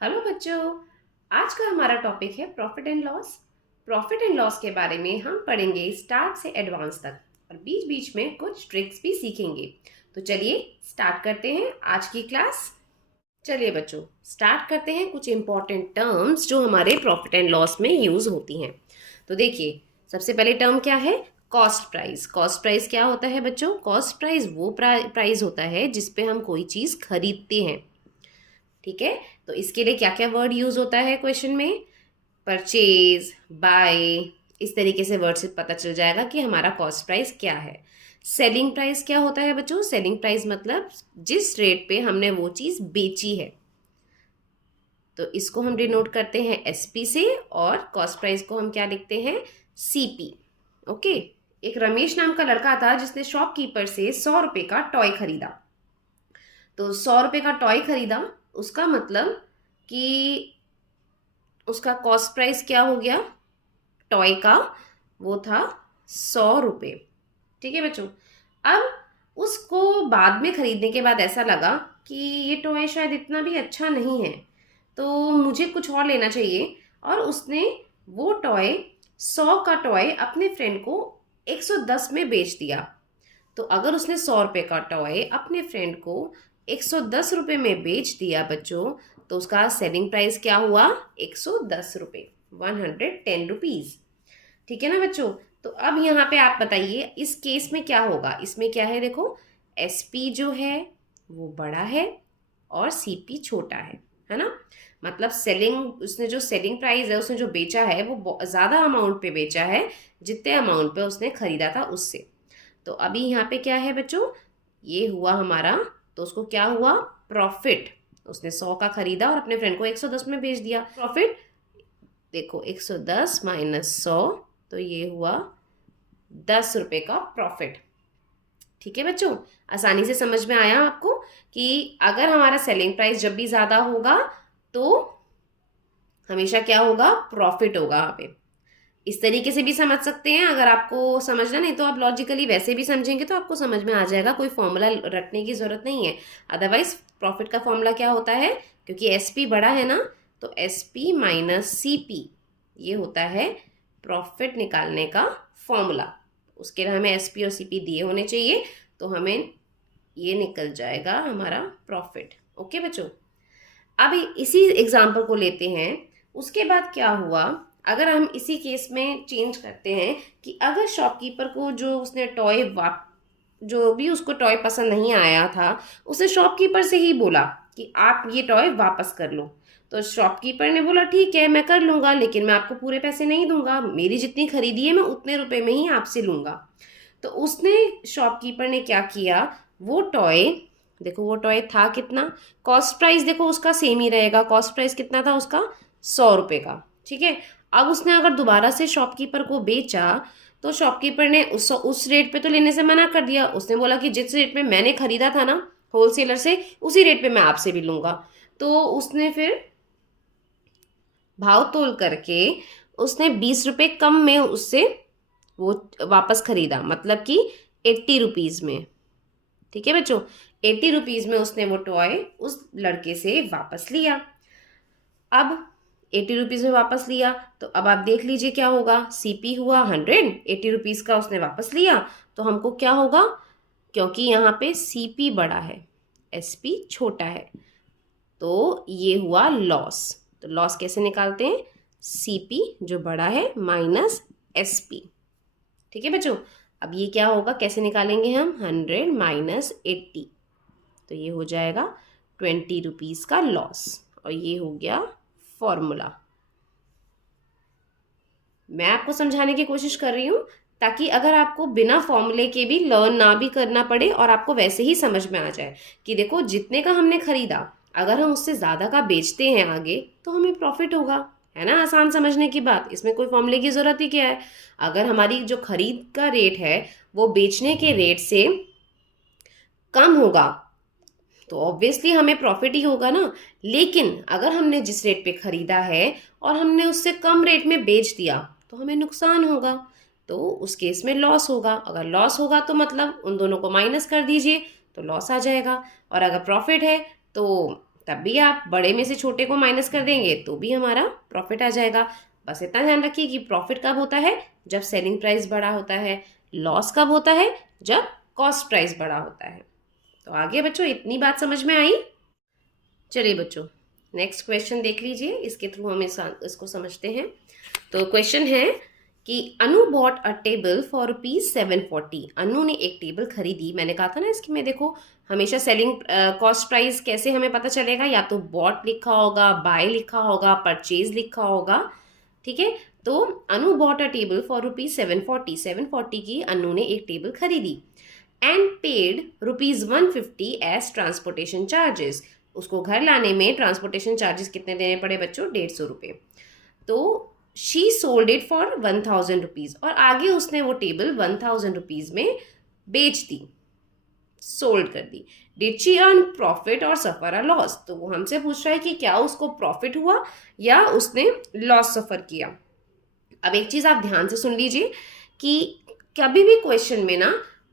Hello बच्चों। आज का हमारा टॉपिक है profit and loss. Profit and loss के बारे में हम पढ़ेंगे स्टार्ट से एडवांस तक और बीच बीच में कुछ ट्रिक्स भी सीखेंगे। तो चलिए स्टार्ट करते हैं आज की क्लास। चलिए बच्चों स्टार्ट करते हैं कुछ इंपॉर्टेंट टर्म्स जो हमारे प्रॉफिट एंड लॉस में यूज होती हैं। तो देखिए सबसे पहले टर्म क्या है? Cost price. कॉस्ट प्राइस क्या होता है बच्चों? कॉस्ट प्राइस वो प्राइस होता है जिसपे हम कोई चीज खरीदते हैं। ठीक है, तो इसके लिए क्या क्या वर्ड यूज होता है क्वेश्चन में? परचेज, बाय, इस तरीके से वर्ड से पता चल जाएगा कि हमारा कॉस्ट प्राइस क्या है। सेलिंग प्राइस क्या होता है बच्चों? सेलिंग प्राइस मतलब जिस रेट पे हमने वो चीज बेची है, तो इसको हम डिनोट करते हैं एसपी से, और कॉस्ट प्राइस को हम क्या लिखते हैं? सीपी। ओके। एक रमेश नाम का लड़का था जिसने शॉपकीपर से 100 रुपए का टॉय खरीदा। तो 100 रुपए का टॉय खरीदा, उसका मतलब कि उसका कॉस्ट प्राइस क्या हो गया टॉय का? वो था 100 रुपये। ठीक है बच्चों। अब उसको बाद में खरीदने के बाद ऐसा लगा कि ये टॉय शायद इतना भी अच्छा नहीं है, तो मुझे कुछ और लेना चाहिए। और उसने वो टॉय 100 का टॉय अपने फ्रेंड को 110 में बेच दिया। तो अगर उसने 100 रुपये का टॉय अपने फ्रेंड को 110 रुपये में बेच दिया बच्चों, तो उसका सेलिंग प्राइस क्या हुआ? 110 रुपये, 110 रुपीज। ठीक है ना बच्चों? तो अब यहाँ पे आप बताइए इस केस में क्या होगा। इसमें क्या है देखो, एसपी जो है वो बड़ा है और सीपी छोटा है ना। मतलब सेलिंग, उसने जो सेलिंग प्राइस है, उसने जो बेचा है वो ज्यादा अमाउंट पे बेचा है जितने अमाउंट पे उसने खरीदा था उससे। तो अभी यहाँ पे क्या है बच्चों, ये हुआ हमारा, तो उसको क्या हुआ? प्रॉफिट। उसने 100 का खरीदा और अपने फ्रेंड को 110 में बेच दिया। प्रॉफिट देखो 110 माइनस 100, तो ये हुआ 10 रुपए का प्रॉफिट। ठीक है बच्चों, आसानी से समझ में आया आपको कि अगर हमारा सेलिंग प्राइस जब भी ज्यादा होगा तो हमेशा क्या होगा? प्रॉफिट होगा यहाँ पे। इस तरीके से भी समझ सकते हैं। अगर आपको समझना नहीं तो आप लॉजिकली वैसे भी समझेंगे तो आपको समझ में आ जाएगा, कोई फॉर्मूला रटने की जरूरत नहीं है। अदरवाइज प्रॉफिट का फॉर्मूला क्या होता है? क्योंकि एसपी बड़ा है ना, तो एसपी माइनस सीपी, ये होता है प्रॉफिट निकालने का फॉर्मूला। उसके लिए हमें एसपी और सीपी दिए होने चाहिए, तो हमें ये निकल जाएगा हमारा प्रॉफिट। ओके बच्चों, अब इसी एग्जाम्पल को लेते हैं। उसके बाद क्या हुआ, अगर हम इसी केस में चेंज करते हैं कि अगर शॉपकीपर को जो उसने टॉय जो भी उसको टॉय पसंद नहीं आया था, उसे शॉपकीपर से ही बोला कि आप ये टॉय वापस कर लो। तो शॉपकीपर ने बोला ठीक है मैं कर लूंगा, लेकिन मैं आपको पूरे पैसे नहीं दूंगा, मेरी जितनी खरीदी है मैं उतने रुपए में ही आपसे लूंगा। तो उसने, शॉपकीपर ने क्या किया, वो टॉय, देखो वो टॉय था कितना, कॉस्ट प्राइस देखो उसका सेम ही रहेगा। कॉस्ट प्राइस कितना था उसका? 100 रुपए का। ठीक है। अब उसने अगर दोबारा से शॉपकीपर को बेचा, तो शॉपकीपर ने उस रेट पे तो लेने से मना कर दिया। उसने बोला कि जिस रेट पे मैंने खरीदा था ना होलसेलर से, उसी रेट पे मैं आपसे भी लूंगा। तो उसने फिर भाव तोल करके उसने 20 रुपए कम में उससे वो वापस खरीदा, मतलब कि 80 रुपीज में। ठीक है बच्चों, 80 रुपीज में उसने वो टॉय उस लड़के से वापस लिया। अब 80 रुपीज में वापस लिया, तो अब आप देख लीजिए क्या होगा। सीपी हुआ 100, 80 रुपीज का उसने वापस लिया, तो हमको क्या होगा? क्योंकि यहाँ पे सीपी बड़ा है, एसपी छोटा है, तो ये हुआ लॉस। तो लॉस कैसे निकालते हैं? सीपी जो बड़ा है माइनस एसपी। ठीक है बच्चों, अब ये क्या होगा, कैसे निकालेंगे हम? 100 माइनस 80, तो ये हो जाएगा 20 रुपीज का लॉस। और ये हो गया फॉर्मूला। मैं आपको समझाने की कोशिश कर रही हूँ ताकि अगर आपको बिना फॉर्मूले के भी लर्न ना भी करना पड़े और आपको वैसे ही समझ में आ जाए कि देखो जितने का हमने खरीदा, अगर हम उससे ज़्यादा का बेचते हैं आगे तो हमें प्रॉफिट होगा। है ना आसान समझने की बात, इसमें कोई फॉर्मूले की ज़रूरत ही क्या है। अगर हमारी जो खरीद का रेट है वो बेचने के रेट से कम होगा तो ऑब्वियसली हमें प्रॉफिट ही होगा ना। लेकिन अगर हमने जिस रेट पे खरीदा है और हमने उससे कम रेट में बेच दिया तो हमें नुकसान होगा, तो उस केस में लॉस होगा। अगर लॉस होगा तो मतलब उन दोनों को माइनस कर दीजिए तो लॉस आ जाएगा, और अगर प्रॉफिट है तो तब भी आप बड़े में से छोटे को माइनस कर देंगे तो भी हमारा प्रॉफिट आ जाएगा। बस इतना ध्यान रखिए कि प्रॉफिट कब होता है, जब सेलिंग प्राइस बड़ा होता है, लॉस कब होता है, जब कॉस्ट प्राइस बड़ा होता है। तो आगे बच्चों इतनी बात समझ में आई। चलिए बच्चों नेक्स्ट क्वेश्चन देख लीजिए, इसके थ्रू हम इसको समझते हैं। तो क्वेश्चन है कि अनु बॉट अ टेबल फॉर ₹740। अनु ने एक टेबल खरीदी। मैंने कहा था ना इसकी में देखो हमेशा सेलिंग कॉस्ट प्राइस कैसे हमें पता चलेगा, या तो बॉट लिखा होगा, बाय लिखा होगा, परचेज लिखा होगा। ठीक है, तो Anu bought a table for ₹740। 740 की अनु ने एक टेबल खरीदी and paid ₹150 as transportation charges. उसको घर लाने में ट्रांसपोर्टेशन चार्जेस कितने देने पड़े बच्चों, ₹150। तो शी सोल्ड इट फॉर ₹1000 और आगे उसने वो टेबल ₹1000 में बेच दी, सोल्ड कर दी। डिड शी अर्न प्रॉफिट और सफर अ लॉस? तो वो हमसे पूछ रहा है कि क्या उसको प्रॉफिट हुआ या उसने लॉस सफर किया। अब एक चीज आप ध्यान से सुन लीजिए कि कभी भी क्वेश्चन में ना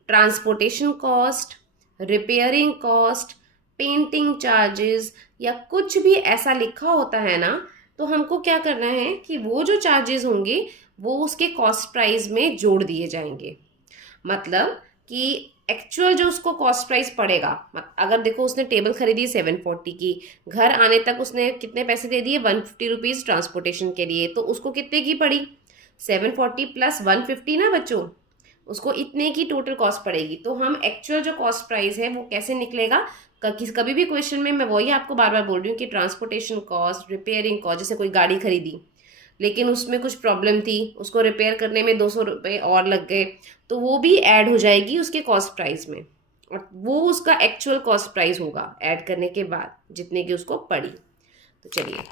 transportation cost, repairing cost, painting charges या कुछ भी ऐसा लिखा होता है ना, तो हमको क्या करना है कि वो जो चार्जेस होंगे वो उसके कॉस्ट प्राइस में जोड़ दिए जाएंगे। मतलब कि एक्चुअल जो उसको कॉस्ट प्राइस पड़ेगा, अगर देखो उसने टेबल खरीदी 740 की, घर आने तक उसने कितने पैसे दे दिए, ₹150 ट्रांसपोर्टेशन के लिए, तो उसको कितने की पड़ी, 740 प्लस 150 ना बच्चों, उसको इतने की टोटल कॉस्ट पड़ेगी। तो हम एक्चुअल जो कॉस्ट प्राइस है वो कैसे निकलेगा, कभी भी क्वेश्चन में मैं वही आपको बार बार बोल रही हूँ कि ट्रांसपोर्टेशन कॉस्ट, रिपेयरिंग कॉस्ट, जैसे कोई गाड़ी खरीदी लेकिन उसमें कुछ प्रॉब्लम थी, उसको रिपेयर करने में ₹200 और लग गए, तो वो भी ऐड हो जाएगी उसके कॉस्ट प्राइस में, और वो उसका एक्चुअल कॉस्ट प्राइस होगा ऐड करने के बाद जितने की उसको पड़ी। तो चलिए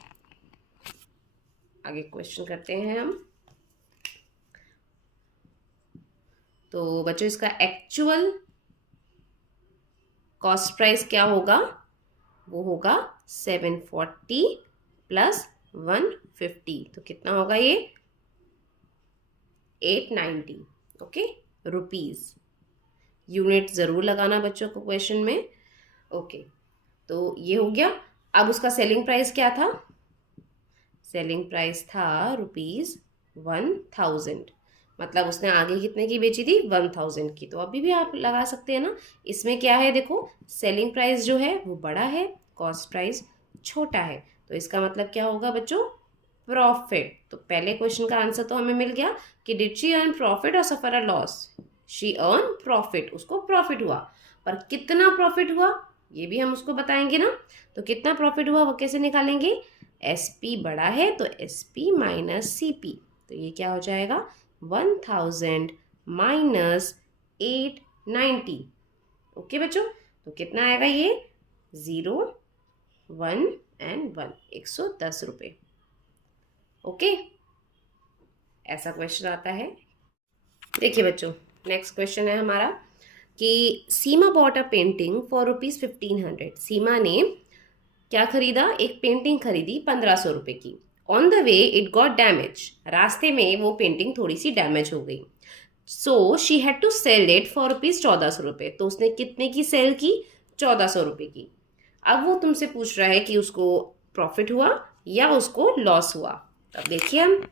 आगे क्वेश्चन करते हैं हम। तो बच्चों इसका एक्चुअल कॉस्ट प्राइस क्या होगा, वो होगा 740 प्लस 150, तो कितना होगा ये, 890। Okay, rupees. यूनिट जरूर लगाना बच्चों को क्वेश्चन में। ओके, तो ये हो गया। अब उसका सेलिंग प्राइस क्या था, सेलिंग प्राइस था ₹1000, मतलब उसने आगे कितने की बेची थी, 1000 की। तो अभी भी आप लगा सकते हैं ना, इसमें क्या है देखो, सेलिंग प्राइस जो है वो बड़ा है, कॉस्ट प्राइस छोटा है, तो इसका मतलब क्या होगा बच्चों, प्रॉफिट। तो पहले क्वेश्चन का आंसर तो हमें मिल गया कि डिड शी अर्न प्रॉफिट और suffer a loss. She earn profit, उसको प्रॉफिट हुआ, पर कितना प्रॉफिट हुआ ये भी हम उसको बताएंगे ना। तो कितना प्रॉफिट हुआ वो कैसे निकालेंगे, एसपी बड़ा है तो एसपी माइनस सीपी, तो ये क्या हो जाएगा, 1000 माइनस 890। ओके बच्चों, तो कितना आएगा ये, 0, 1 एंड 1, ₹110। ओके, ऐसा क्वेश्चन आता है। देखिए बच्चों नेक्स्ट क्वेश्चन है हमारा कि Seema bought a painting for ₹1500। Seema ने क्या खरीदा, एक पेंटिंग खरीदी ₹1500 की। On the way it got damage, रास्ते में वो पेंटिंग थोड़ी सी डैमेज हो गई। So she had to sell it for ₹1400, तो उसने कितने की सेल की, ₹1400 की। अब वो तुमसे पूछ रहा है कि उसको प्रॉफिट हुआ या उसको लॉस हुआ। तो अब देखिए हम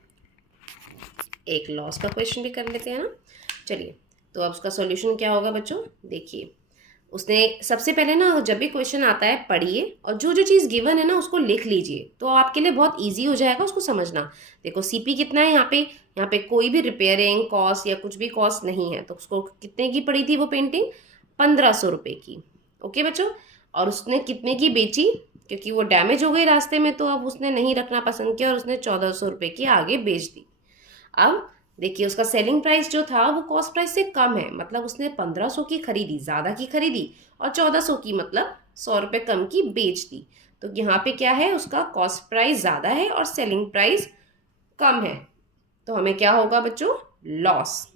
एक लॉस का क्वेश्चन भी कर लेते हैं ना। चलिए, तो अब उसका सॉल्यूशन क्या होगा बच्चों, देखिए उसने सबसे पहले ना जब भी क्वेश्चन आता है पढ़िए और जो जो चीज़ गिवन है ना उसको लिख लीजिए, तो आपके लिए बहुत इजी हो जाएगा उसको समझना। देखो सीपी कितना है यहाँ पे कोई भी रिपेयरिंग कॉस्ट या कुछ भी कॉस्ट नहीं है, तो उसको कितने की पड़ी थी वो पेंटिंग, ₹1500 की। ओके बच्चों, और उसने कितने की बेची, क्योंकि वो डैमेज हो गई रास्ते में तो अब उसने नहीं रखना पसंद किया और उसने ₹1400 की आगे बेच दी। अब देखिए उसका सेलिंग प्राइस जो था वो कॉस्ट प्राइस से कम है, मतलब उसने 1500 की खरीदी, ज्यादा की खरीदी, और 1400 की मतलब ₹100 कम की बेच दी। तो यहाँ पे क्या है, उसका कॉस्ट प्राइस ज्यादा है और सेलिंग प्राइस कम है, तो हमें क्या होगा बच्चों, लॉस।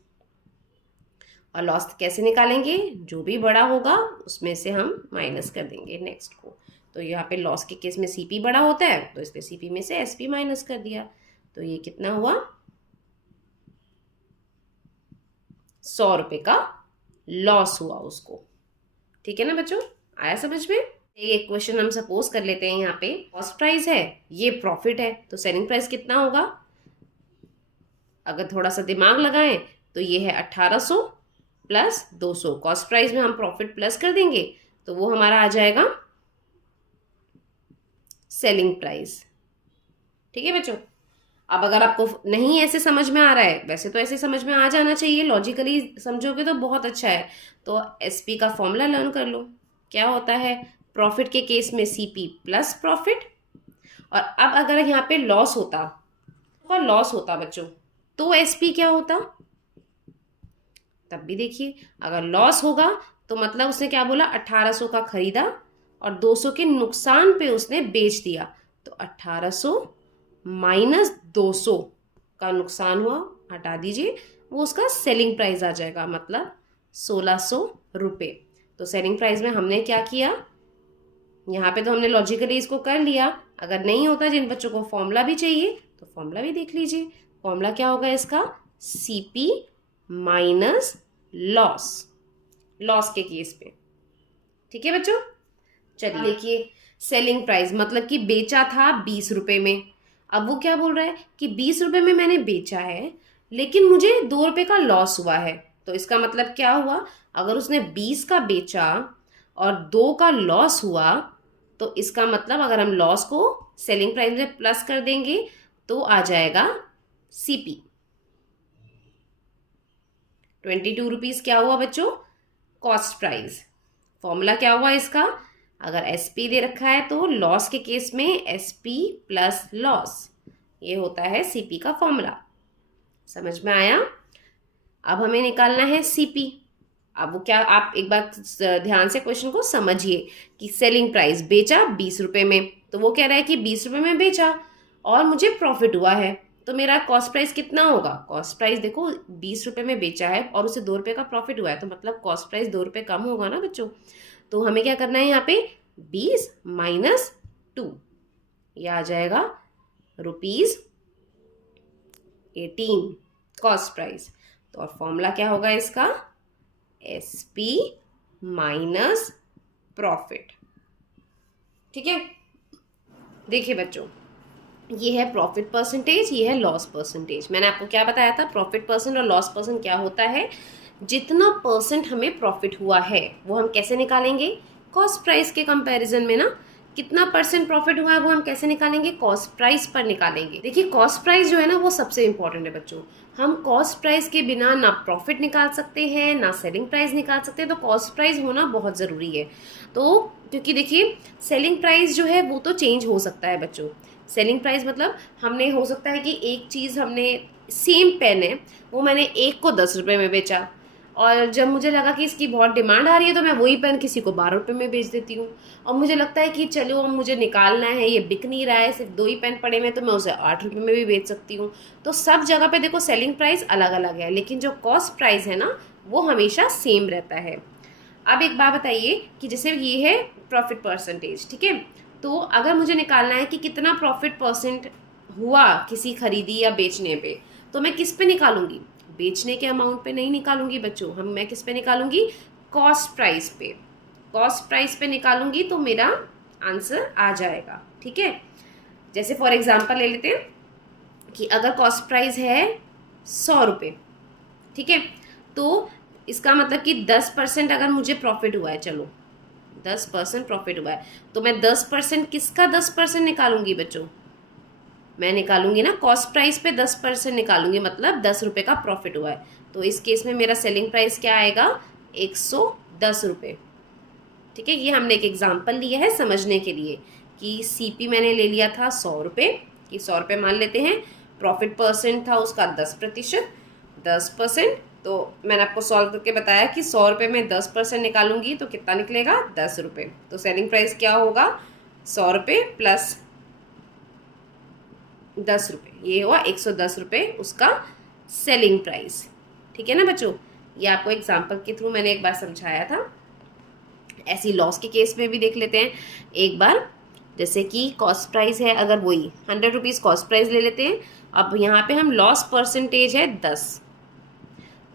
और लॉस कैसे निकालेंगे, जो भी बड़ा होगा उसमें से हम माइनस कर देंगे नेक्स्ट को। तो यहाँ पे लॉस के केस में सीपी बड़ा होता है, तो इसलिए सीपी में से एसपी माइनस कर दिया। तो ये कितना हुआ, ₹100 का लॉस हुआ उसको। ठीक है ना बच्चों, आया समझ में। एक क्वेश्चन हम सपोज कर लेते हैं, यहाँ पे कॉस्ट प्राइस है, ये प्रॉफिट है, तो सेलिंग प्राइस कितना होगा? अगर थोड़ा सा दिमाग लगाएं तो ये है 1800 प्लस 200। कॉस्ट प्राइस में हम प्रॉफिट प्लस कर देंगे तो वो हमारा आ जाएगा सेलिंग प्राइस। ठीक है बच्चों, अब अगर आपको नहीं ऐसे समझ में आ रहा है, वैसे तो ऐसे समझ में आ जाना चाहिए, लॉजिकली समझोगे तो बहुत अच्छा है, तो एसपी का फॉर्मूला लर्न कर लो। क्या होता है? प्रॉफिट के केस में सीपी प्लस प्रॉफिट। और अब अगर यहाँ पे लॉस होता बच्चों, तो एसपी क्या होता? तब भी देखिए, अगर लॉस होगा तो मतलब उसने क्या बोला, 1800 का खरीदा और 200 के नुकसान पे उसने बेच दिया, तो 1800 माइनस 200 का नुकसान हुआ, हटा दीजिए, वो उसका सेलिंग प्राइस आ जाएगा, मतलब 1600 रुपये। तो सेलिंग प्राइस में हमने क्या किया, यहाँ पे तो हमने लॉजिकली इसको कर लिया। अगर नहीं होता, जिन बच्चों को फॉर्मूला भी चाहिए तो फॉर्मूला भी देख लीजिए। फॉर्मूला क्या होगा इसका? सीपी माइनस लॉस के केस पे। ठीक है बच्चों, चलिए देखिए, सेलिंग प्राइस मतलब कि बेचा था 20 रुपए में। अब वो क्या बोल रहा है कि 20 रुपए में मैंने बेचा है, लेकिन मुझे 2 रुपए का लॉस हुआ है। तो इसका मतलब क्या हुआ? अगर उसने 20 का बेचा और 2 का लॉस हुआ, तो इसका मतलब अगर हम लॉस को सेलिंग प्राइस में प्लस कर देंगे तो आ जाएगा सीपी। 22 रुपीज क्या हुआ बच्चों? Cost price. फॉर्मूला क्या हुआ इसका? अगर एसपी दे रखा है तो लॉस के केस में एसपी प्लस लॉस, ये होता है सीपी का फॉर्मूला। समझ में आया? अब हमें निकालना है सीपी। अब वो क्या, आप एक बार ध्यान से क्वेश्चन को समझिए कि सेलिंग प्राइस बेचा 20 रुपए में, तो वो कह रहा है कि 20 रुपए में बेचा और मुझे प्रॉफिट हुआ है, तो मेरा कॉस्ट प्राइस कितना होगा? कॉस्ट प्राइस देखो 20 रुपए में बेचा है और उसे 2 रुपए का प्रॉफिट हुआ है, तो मतलब कॉस्ट प्राइस 2 रुपए कम होगा ना बच्चों। तो हमें क्या करना है, यहाँ पे 20 माइनस 2, ये आ जाएगा ₹18 कॉस्ट प्राइस। तो और फॉर्मूला क्या होगा इसका? SP minus profit. ठीक है, देखिए बच्चों, ये है प्रॉफिट परसेंटेज, ये है लॉस परसेंटेज। मैंने आपको क्या बताया था? प्रॉफिट परसेंट और लॉस परसेंट क्या होता है? जितना परसेंट हमें प्रॉफिट हुआ है वो हम कैसे निकालेंगे? कॉस्ट प्राइस के कंपैरिजन में ना, कितना परसेंट प्रॉफिट हुआ है वो हम कैसे निकालेंगे? कॉस्ट प्राइस पर निकालेंगे। देखिए, कॉस्ट प्राइस जो है ना वो सबसे इंपॉर्टेंट है बच्चों। हम कॉस्ट प्राइस के बिना ना प्रॉफिट निकाल सकते हैं ना सेलिंग प्राइस निकाल सकते हैं, तो कॉस्ट प्राइस होना बहुत ज़रूरी है। तो क्योंकि देखिए, सेलिंग प्राइस जो है वो तो चेंज हो सकता है बच्चों। सेलिंग प्राइस मतलब हमने, हो सकता है कि एक चीज़ हमने, सेम पेन है, वो मैंने एक को 10 रुपये में बेचा, और जब मुझे लगा कि इसकी बहुत डिमांड आ रही है तो मैं वही पेन किसी को 12 रुपये में बेच देती हूँ। और मुझे लगता है कि चलो अब मुझे निकालना है, ये बिक नहीं रहा है, सिर्फ 2 ही पेन पड़े हुए, तो मैं उसे 8 रुपये में भी बेच सकती हूँ। तो सब जगह पे देखो सेलिंग प्राइस अलग अलग है, लेकिन जो कॉस्ट प्राइस है ना वो हमेशा सेम रहता है। अब एक बात बताइए कि जैसे ये है प्रॉफिट परसेंटेज, ठीक है, तो अगर मुझे निकालना है कि कितना प्रॉफिट परसेंट हुआ किसी खरीदी या बेचने पे, तो मैं किस पे निकालूंगी? बेचने के अमाउंट पे नहीं निकालूंगी बच्चों, मैं किस पे निकालूंगी? कॉस्ट प्राइस पे। कॉस्ट प्राइस पे निकालूंगी तो मेरा आंसर आ जाएगा। ठीक है, जैसे फॉर एग्जांपल ले लेते हैं कि अगर कॉस्ट प्राइस है 100 रुपये, ठीक है, तो इसका मतलब कि 10% अगर मुझे प्रॉफिट हुआ है, चलो 10% प्रॉफिट हुआ है, तो मैं 10% किसका 10% निकालूंगी बच्चों? मैं निकालूंगी ना कॉस्ट प्राइस पे 10% निकालूंगी, मतलब 10 रुपये का प्रॉफिट हुआ है। तो इस केस में मेरा सेलिंग प्राइस क्या आएगा? 110 रुपये। ठीक है, ये हमने एक एग्जांपल लिया है समझने के लिए कि सीपी मैंने ले लिया था 100 रुपये, कि 100 रुपये मान लेते हैं, प्रॉफिट परसेंट था उसका 10%, 10%, तो मैंने आपको सॉल्व करके बताया कि 100 रुपये में 10% निकालूंगी तो कितना निकलेगा? 10 रुपये। तो सेलिंग प्राइस क्या होगा? 100 रुपये प्लस 10 रुपये, ये हुआ 110 रुपये उसका सेलिंग प्राइस। ठीक है ना बच्चों, ये आपको एग्जाम्पल के थ्रू मैंने एक बार समझाया था। ऐसी लॉस के केस में भी देख लेते हैं एक बार। जैसे कि कॉस्ट प्राइस है, अगर वही 100 रुपीज़ कॉस्ट प्राइस ले लेते हैं, अब यहाँ पे हम लॉस परसेंटेज है 10,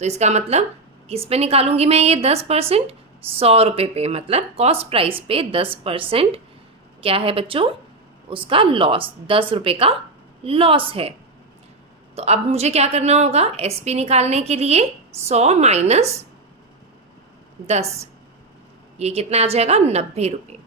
तो इसका मतलब किस पे निकालूंगी मैं ये 10%? 100 रुपये पे, मतलब कॉस्ट प्राइस पे 10% क्या है बच्चों, उसका लॉस, 10 रुपये का लॉस है। तो अब मुझे क्या करना होगा, एसपी निकालने के लिए 100 माइनस 10, ये कितना आ जाएगा, 90 रुपये।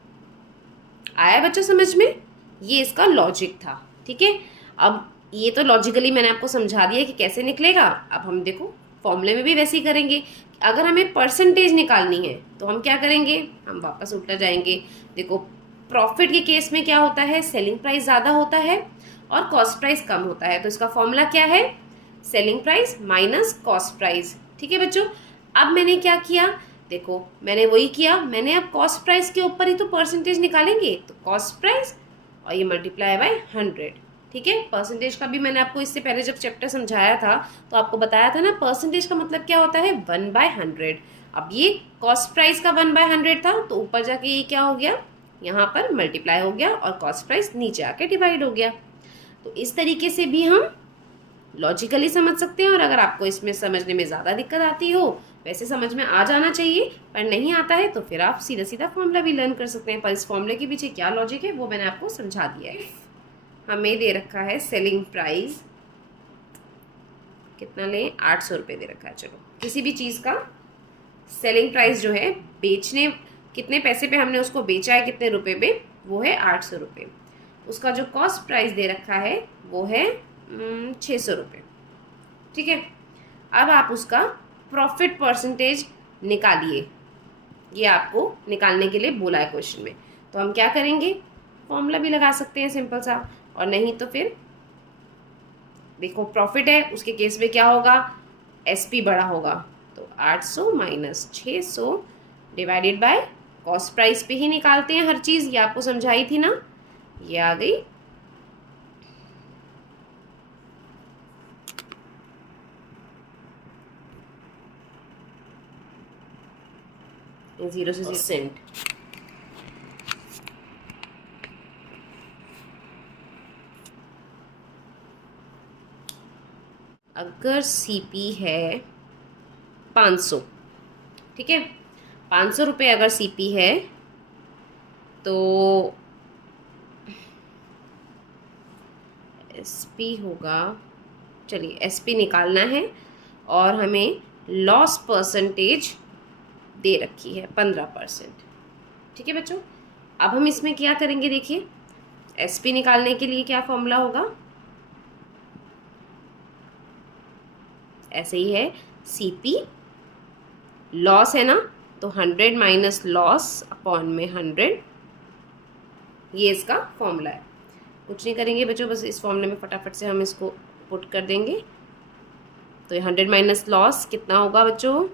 आया बच्चों समझ में? ये इसका लॉजिक था। ठीक है, अब ये तो लॉजिकली मैंने आपको समझा दिया कि कैसे निकलेगा। अब हम देखो फॉर्मूले में भी वैसे ही करेंगे। अगर हमें परसेंटेज निकालनी है तो हम क्या करेंगे, हम वापस उल्टा जाएंगे। देखो प्रॉफिट के केस में क्या होता है, सेलिंग प्राइस ज़्यादा होता है और कॉस्ट प्राइस कम होता है। तो इसका फॉर्मूला क्या है, selling price minus cost price. ठीक है बच्चों, अब मैंने क्या किया, देखो मैंने वही किया, मैंने अब कॉस्ट प्राइस के ऊपर ही तो परसेंटेज निकालेंगे, तो कॉस्ट प्राइस और ये मल्टीप्लाई बाय 100। ठीक है, परसेंटेज का भी मैंने आपको इससे पहले जब चैप्टर समझाया था तो आपको बताया था ना, परसेंटेज का मतलब क्या होता है, 1/100। अब ये कॉस्ट प्राइस का 1/100 था, तो ऊपर जाके ये क्या हो गया, यहाँ पर मल्टीप्लाई हो गया और कॉस्ट प्राइस नीचे आके डिवाइड हो गया। तो इस तरीके से भी हम लॉजिकली समझ सकते हैं। और अगर आपको इसमें समझने में ज़्यादा दिक्कत आती हो, वैसे समझ में आ जाना चाहिए, पर नहीं आता है तो फिर आप सीधा सीधा फॉर्मूला भी लर्न कर सकते हैं। पर इस फॉर्मूले के पीछे क्या लॉजिक है वो मैंने आपको समझा दिया है। हमें दे रखा है सेलिंग प्राइस, कितना लें, 800 रुपये दे रखा है। चलो किसी भी चीज़ का सेलिंग प्राइस जो है, बेचने कितने पैसे पे हमने उसको बेचा है, कितने रुपए पे, वो है 800 रुपये। उसका जो कॉस्ट प्राइस दे रखा है वो है 600 रुपये। ठीक है, अब आप उसका प्रॉफिट परसेंटेज निकालिए, ये आपको निकालने के लिए बोला है क्वेश्चन में। तो हम क्या करेंगे, फॉर्मूला भी लगा सकते हैं सिंपल सा, और नहीं तो फिर देखो प्रॉफिट है उसके केस में क्या होगा, एसपी बड़ा होगा, तो 800 minus 600 divided by cost price पे ही निकालते हैं हर चीज़, ये आपको समझाई थी ना, ये आ गई 0 से 0%। अगर सीपी है 500, ठीक है, 500 रुपये अगर सीपी है तो एसपी होगा, चलिए एसपी निकालना है और हमें लॉस परसेंटेज दे रखी है 15%। ठीक है बच्चों, अब हम इसमें क्या करेंगे, देखिए एसपी निकालने के लिए क्या फॉर्मूला होगा, ऐसे ही है, सीपी लॉस है ना, तो 100 माइनस लॉस अपॉन में 100, ये इसका फॉर्मूला है। कुछ नहीं करेंगे बच्चों, बस इस फॉर्मूले में फटाफट से हम इसको पुट कर देंगे। तो 100 माइनस लॉस कितना होगा बच्चों,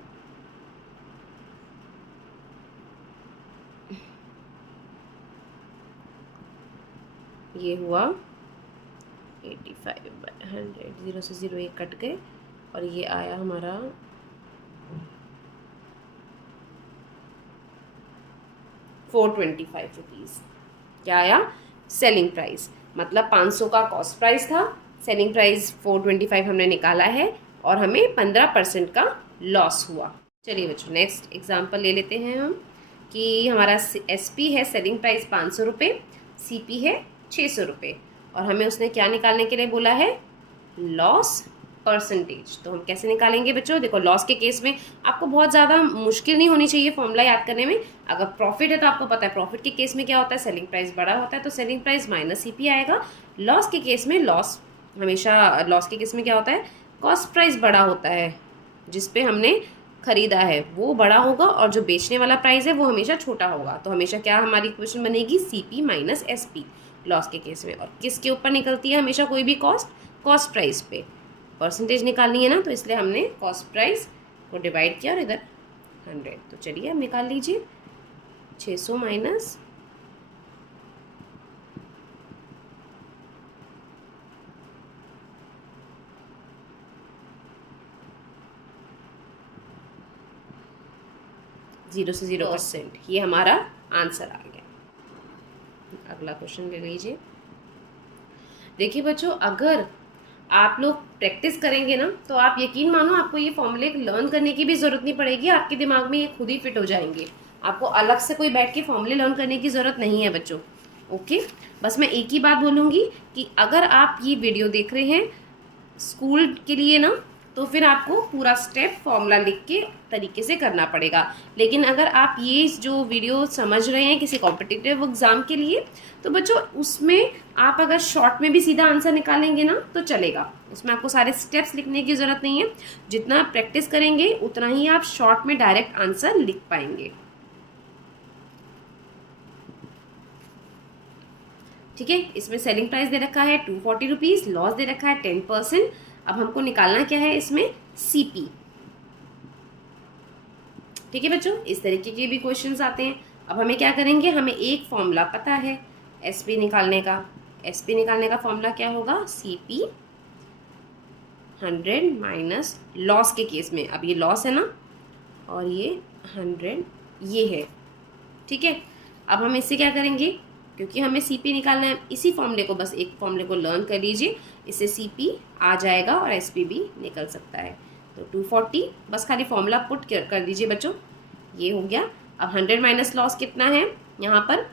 ये हुआ 85/100, 0 से 0 एक कट गए और ये आया हमारा 425 रुपीज़। क्या आया, सेलिंग प्राइस, मतलब 500 का कॉस्ट प्राइस था, सेलिंग प्राइस 425 हमने निकाला है और हमें 15% का लॉस हुआ। चलिए बच्चों नेक्स्ट एग्जांपल ले लेते हैं हम, कि हमारा एसपी है सेलिंग प्राइस 500 रुपये, सीपी है 600 रुपये, और हमें उसने क्या निकालने के लिए बोला है, लॉस परसेंटेज। तो हम कैसे निकालेंगे बच्चों, देखो लॉस के केस में आपको बहुत ज़्यादा मुश्किल नहीं होनी चाहिए फॉर्मूला याद करने में। अगर प्रॉफिट है तो आपको पता है प्रॉफिट के केस में क्या होता है, सेलिंग प्राइस बड़ा होता है तो सेलिंग प्राइस माइनस सीपी आएगा। लॉस के केस में हमेशा लॉस के केस में क्या होता है, कॉस्ट प्राइस बड़ा होता है, जिस पे हमने खरीदा है वो बड़ा होगा और जो बेचने वाला प्राइस है वो हमेशा छोटा होगा। तो हमेशा क्या हमारी इक्वेशन बनेगी, सीपी माइनस एसपी लॉस के केस में। और किसके ऊपर निकलती है हमेशा कोई भी कॉस्ट प्राइस पे परसेंटेज निकालनी है ना, तो इसलिए हमने कॉस्ट प्राइस को डिवाइड किया और इधर 100। तो चलिए अब निकाल लीजिए, 600 माइनस 0 से 0%, ये हमारा आंसर आ गया। अगला क्वेश्चन ले लीजिए। देखिए बच्चों, अगर आप लोग प्रैक्टिस करेंगे ना, तो आप यकीन मानो आपको ये फॉर्मूले लर्न करने की भी ज़रूरत नहीं पड़ेगी, आपके दिमाग में ये खुद ही फिट हो जाएंगे। आपको अलग से कोई बैठ के फॉर्मूले लर्न करने की ज़रूरत नहीं है बच्चों। ओके, बस मैं एक ही बात बोलूँगी कि अगर आप ये वीडियो देख रहे हैं स्कूल के लिए ना, तो फिर आपको पूरा स्टेप फॉर्मूला लिख के तरीके से करना पड़ेगा। लेकिन अगर आप ये जो वीडियो समझ रहे हैं किसी कॉम्पिटिटिव एग्जाम के लिए, तो बच्चों उसमें आप अगर शॉर्ट में भी सीधा आंसर निकालेंगे ना तो चलेगा। उसमें आपको सारे स्टेप्स लिखने की ज़रूरत नहीं है। जितना आप प्रैक्टिस करेंगे उतना ही आप शॉर्ट में डायरेक्ट आंसर लिख पाएंगे। ठीक है, इसमें सेलिंग प्राइस दे रखा है 240 रुपीज़, लॉस दे रखा है 10%। अब हमको निकालना क्या है इसमें, सीपी। ठीक है बच्चों, इस तरीके के भी क्वेश्चंस आते हैं। अब हमें क्या करेंगे, हमें एक फॉर्मूला पता है एसपी निकालने का। एसपी निकालने का फॉर्मूला क्या होगा, सीपी 100 माइनस लॉस के केस में, अब ये लॉस है ना और ये 100 ये है। ठीक है, अब हम इससे क्या करेंगे, क्योंकि हमें सीपी निकालना है, इसी फॉर्मूले को, बस एक फॉर्मूले को लर्न कर लीजिए, इससे सीपी आ जाएगा और एसपी भी निकल सकता है। तो 240 बस खाली फॉर्मूला पुट कर दीजिए बच्चों, ये हो गया। अब 100 माइनस लॉस कितना है यहाँ पर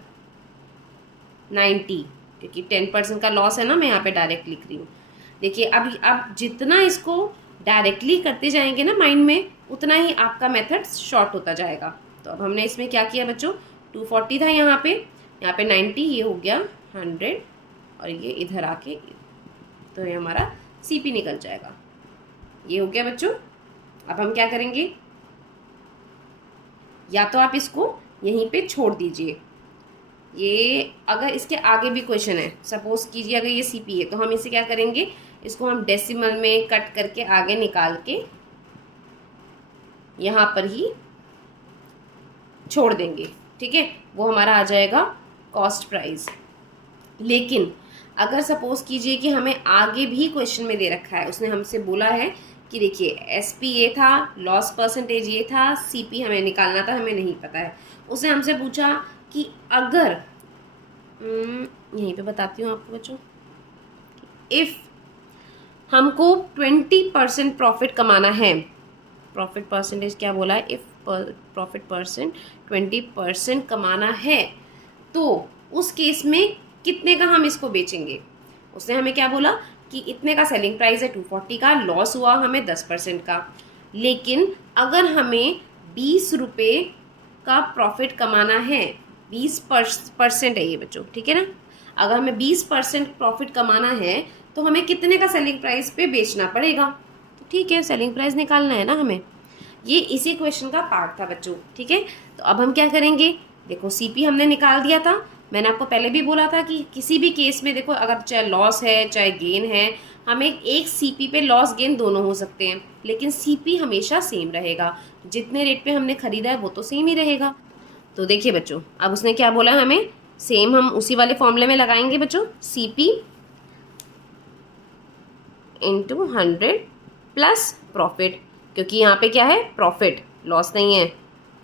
90, क्योंकि 10% का लॉस है ना, मैं यहाँ पे डायरेक्ट लिख रही हूँ। देखिए अब जितना इसको डायरेक्टली करते जाएंगे ना माइंड में, उतना ही आपका मेथड शॉर्ट होता जाएगा। तो अब हमने इसमें क्या किया बच्चों, 240 था यहाँ पे 90, ये हो गया 100 और ये इधर आके तो ये हमारा सीपी निकल जाएगा। ये हो गया बच्चों। अब हम क्या करेंगे, या तो आप इसको यहीं पे छोड़ दीजिए, ये अगर इसके आगे भी क्वेश्चन है, सपोज कीजिए अगर ये सीपी है, तो हम इसे क्या करेंगे, इसको हम डेसिमल में कट करके आगे निकाल के यहाँ पर ही छोड़ देंगे। ठीक है, वो हमारा आ जाएगा कॉस्ट प्राइस। लेकिन अगर सपोज कीजिए कि हमें आगे भी क्वेश्चन में दे रखा है, उसने हमसे बोला है कि देखिए एसपी ये था, लॉस परसेंटेज ये था, सीपी हमें निकालना था, हमें नहीं पता है। उसने हमसे पूछा कि अगर यहीं पे बताती हूँ आपको बच्चों, इफ़ हमको 20% प्रॉफिट कमाना है, प्रॉफिट परसेंटेज क्या बोला है, इफ़ प्रॉफिट परसेंट 20% कमाना है, तो उस केस में कितने का हम इसको बेचेंगे। उसने हमें क्या बोला कि इतने का सेलिंग प्राइस है 240 का, लॉस हुआ हमें 10% का। लेकिन अगर हमें 20 रुपये का प्रॉफिट कमाना है, 20% है ये बच्चों, ठीक है ना, अगर हमें 20% प्रॉफिट कमाना है तो हमें कितने का सेलिंग प्राइस पे बेचना पड़ेगा। तो ठीक है, सेलिंग प्राइस निकालना है ना हमें, ये इसी क्वेश्चन का पार्ट था बच्चों। ठीक है, तो अब हम क्या करेंगे, देखो सीपी हमने निकाल दिया था। मैंने आपको पहले भी बोला था कि किसी भी केस में देखो, अगर चाहे लॉस है चाहे गेन है, हमें एक सीपी पे लॉस गेन दोनों हो सकते हैं, लेकिन सीपी हमेशा सेम रहेगा। जितने रेट पे हमने खरीदा है वो तो सेम ही रहेगा। तो देखिए बच्चों, अब उसने क्या बोला है हमें, सेम हम उसी वाले फॉर्मूले में लगाएंगे बच्चों, सीपी इंटू 100 प्लस प्रॉफिट, क्योंकि यहाँ पे क्या है, प्रॉफिट, लॉस नहीं है।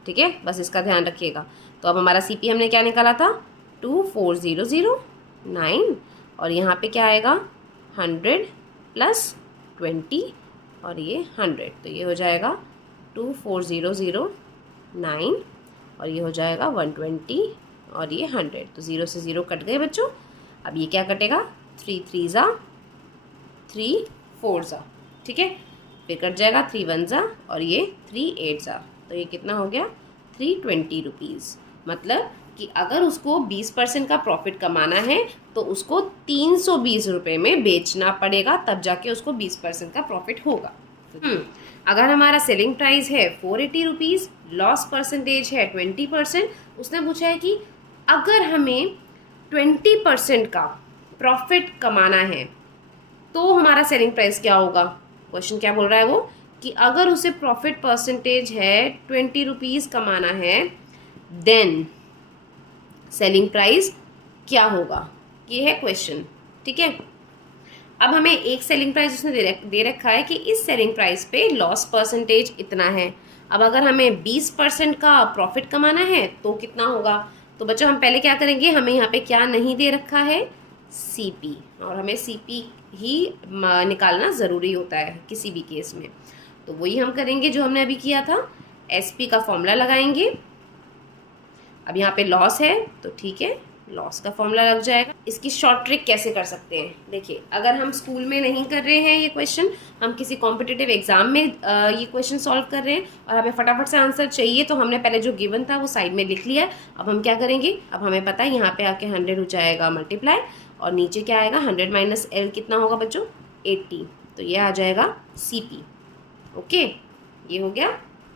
ठीक है, बस इसका ध्यान रखिएगा। तो अब हमारा सीपी हमने क्या निकाला था 24009, और यहाँ पे क्या आएगा 100 प्लस 20 और ये 100, तो ये हो जाएगा 24009 और ये हो जाएगा 120 और ये 100। तो 0 से 0 कट गए बच्चों। अब ये क्या कटेगा, 3 3 ज़ा 3 4 ज़ा, ठीक है, फिर कट जाएगा 3 1 ज़ा और ये 3 8 ज़ा। तो ये कितना हो गया 320 रुपीज़। मतलब कि अगर उसको 20% का प्रॉफिट कमाना है तो उसको 320 रुपये में बेचना पड़ेगा, तब जाके उसको 20% का प्रॉफिट होगा। अगर हमारा सेलिंग प्राइस है 480 रुपीज़, लॉस परसेंटेज है 20%, उसने पूछा है कि अगर हमें 20% का प्रॉफिट कमाना है तो हमारा सेलिंग प्राइस क्या होगा। क्वेश्चन क्या बोल रहा है वो, कि अगर उसे प्रॉफिट परसेंटेज है 20 रुपीज़ कमाना है, देन सेलिंग प्राइस क्या होगा, ये है क्वेश्चन। ठीक है, अब हमें एक सेलिंग प्राइस उसने दे रखा है कि इस सेलिंग प्राइस पे लॉस परसेंटेज इतना है। अब अगर हमें 20% का प्रॉफिट कमाना है तो कितना होगा। तो बच्चों हम पहले क्या करेंगे, हमें यहाँ पे क्या नहीं दे रखा है, CP, और हमें CP ही निकालना ज़रूरी होता है किसी भी केस में। तो वही हम करेंगे जो हमने अभी किया था। SP का फॉर्मूला लगाएंगे। अब यहाँ पे लॉस है तो ठीक है, लॉस का फॉर्मूला लग जाएगा। इसकी शॉर्ट ट्रिक कैसे कर सकते हैं, देखिए, अगर हम स्कूल में नहीं कर रहे हैं ये क्वेश्चन, हम किसी कॉम्पिटिटिव एग्जाम में ये क्वेश्चन सॉल्व कर रहे हैं और हमें फटाफट से आंसर चाहिए, तो हमने पहले जो गिवन था वो साइड में लिख लिया। अब हम क्या करेंगे, अब हमें पता है यहाँ पे आके 100 हो जाएगा मल्टीप्लाई, और नीचे क्या आएगा 100 माइनस L कितना होगा बच्चों, 80। तो ये आ जाएगा CP। ओके, ये हो गया।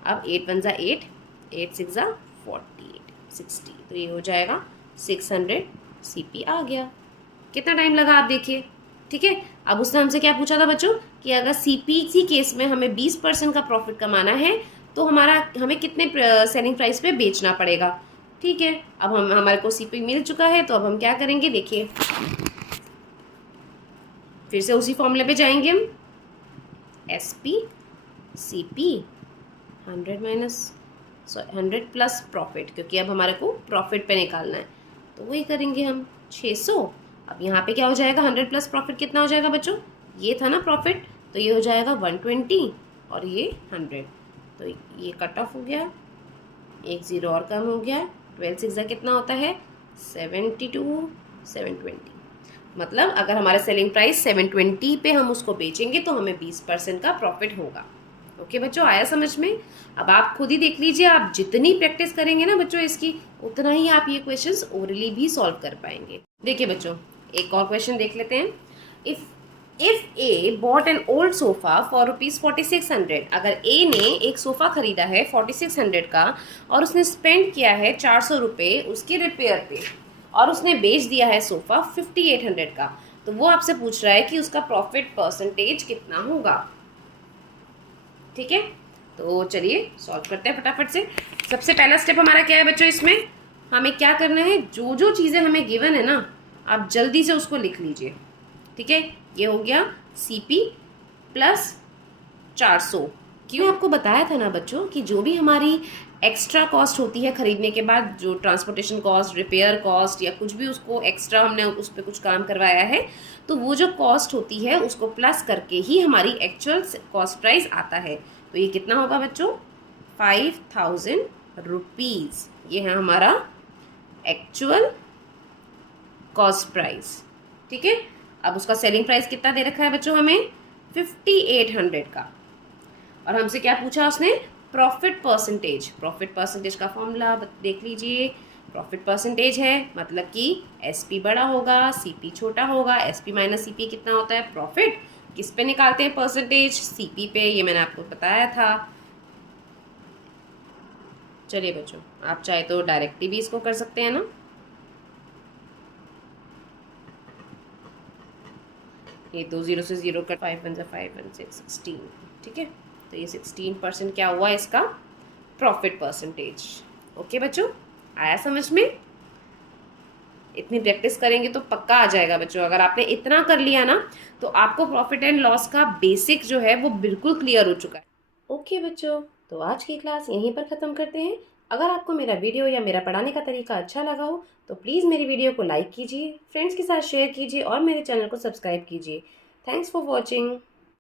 अब 8 1 8, 8 6 48, 60, तो ये हो जाएगा 600 CP आ गया। कितना टाइम लगा आप देखिए, ठीक है। अब उसने हमसे क्या पूछा था बच्चों कि अगर CPC केस में हमें 20% का प्रॉफिट कमाना है तो हमें कितने सेलिंग प्राइस पे बेचना पड़ेगा, ठीक है। अब हमारे को CP मिल चुका है, तो अब हम क्या करेंगे, देखिए फिर से उसी फॉर्मूले पे जाएंगे हम। SP CP 100 प्लस प्रॉफिट, क्योंकि अब हमारे को प्रॉफिट पे निकालना है, तो वही करेंगे हम 600। अब यहाँ पे क्या हो जाएगा, 100 प्लस प्रॉफिट कितना हो जाएगा बच्चों, ये था ना प्रॉफिट, तो ये हो जाएगा 120 और ये 100, तो ये कट ऑफ हो गया, एक ज़ीरो और कम हो गया। 12 6 कितना होता है, 72, 720। मतलब अगर हमारा सेलिंग प्राइस 720 पे हम उसको बेचेंगे तो हमें 20% का प्रॉफिट होगा। ओके बच्चों, आया समझ में। अब आप खुद ही देख लीजिए, आप जितनी प्रैक्टिस करेंगे ना बच्चों इसकी, उतना ही आप ये क्वेश्चंस ओरली भी सॉल्व कर पाएंगे। देखिए बच्चों, एक और क्वेश्चन देख लेते हैं। If A bot an old sofa for ₹4600, अगर ए ने एक सोफा खरीदा है 4600 का और उसने स्पेंड किया है 400 रुपये उसके रिपेयर पे, और उसने बेच दिया है सोफा 5800 का, तो वो आपसे पूछ रहा है कि उसका प्रॉफिट परसेंटेज कितना होगा, ठीक है। तो चलिए सॉल्व करते हैं फटाफट से। सबसे पहला स्टेप हमारा क्या है बच्चों, इसमें हमें क्या करना है, जो जो चीज़ें हमें गिवन है ना, आप जल्दी से उसको लिख लीजिए, ठीक है। ये हो गया CP प्लस 400। क्यों आपको बताया था ना बच्चों कि जो भी हमारी एक्स्ट्रा कॉस्ट होती है खरीदने के बाद, जो ट्रांसपोर्टेशन कॉस्ट, रिपेयर कॉस्ट या कुछ भी उसको एक्स्ट्रा हमने उस पर कुछ काम करवाया है, तो वो जो कॉस्ट होती है उसको प्लस करके ही हमारी एक्चुअल कॉस्ट प्राइस आता है। तो ये कितना होगा बच्चों, 5000 रुपीज़, ये है हमारा एक्चुअल कॉस्ट प्राइस, ठीक है। अब उसका सेलिंग प्राइस कितना दे रखा है बच्चों हमें, 5800 का, और हमसे क्या पूछा उसने, प्रॉफिट परसेंटेज। प्रॉफिट परसेंटेज का फॉर्मूला देख लीजिए, प्रॉफिट परसेंटेज है मतलब कि SP बड़ा होगा CP छोटा होगा। SP माइनस CP कितना होता है, प्रॉफिट। किस पे निकालते हैं परसेंटेज, CP पे, ये मैंने आपको बताया था। चलिए बच्चों, आप चाहे तो डायरेक्टली भी इसको कर सकते हैं ना। ये 2 0 से 0 कर, 5 1 5 1 6 16, ठीक है। तो ये 16% क्या हुआ इसका प्रॉफिट परसेंटेज। ओके बच्चों, आया समझ में। इतनी प्रैक्टिस करेंगे तो पक्का आ जाएगा बच्चों। अगर आपने इतना कर लिया ना, तो आपको प्रॉफिट एंड लॉस का बेसिक जो है वो बिल्कुल क्लियर हो चुका है। ओके बच्चों, तो आज की क्लास यहीं पर ख़त्म करते हैं। अगर आपको मेरा वीडियो या मेरा पढ़ाने का तरीका अच्छा लगा हो तो प्लीज़ मेरी वीडियो को लाइक कीजिए, फ्रेंड्स के साथ शेयर कीजिए और मेरे चैनल को सब्सक्राइब कीजिए। Thanks for watching.